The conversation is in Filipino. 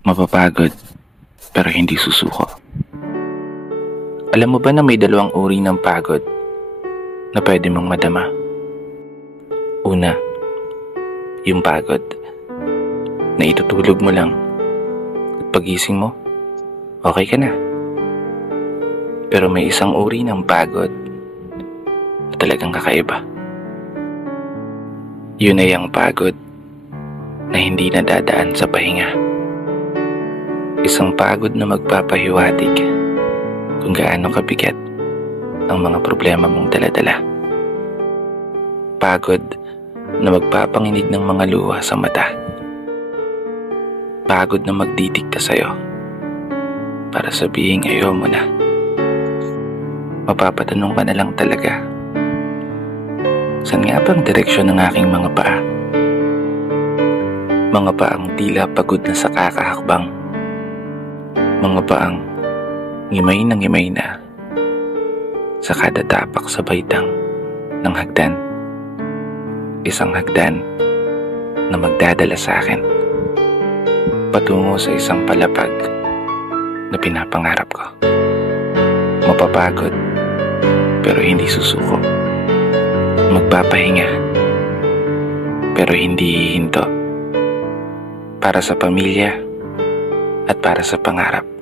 Mapapagod pero hindi susuko. Alam mo ba na may dalawang uri ng pagod na pwede mong madama? Una, yung pagod na itutulog mo lang at pagising mo, okay ka na. Pero may isang uri ng pagod na talagang kakaiba. Yun ay ang pagod na hindi nadadaan sa pahinga. Isang pagod na magpapahiwatig kung gaano kabigat ang mga problema mong daladala. Pagod na magpapanginig ng mga luha sa mata. Pagod na magdidikta sa'yo para sabihing ayaw mo na. Mapapatanong ka na lang talaga, saan nga ba ang direksyon ng aking mga paa? Mga paang tila pagod na sa kakahakbang. Mga paang ngimay na sa kada tapak sa baitang ng hagdan. Isang hagdan na magdadala sa akin patungo sa isang palapag na pinapangarap ko. Mapapagod pero hindi susuko. Magpapahinga pero hindi hihinto. Para sa pamilya at para sa pangarap.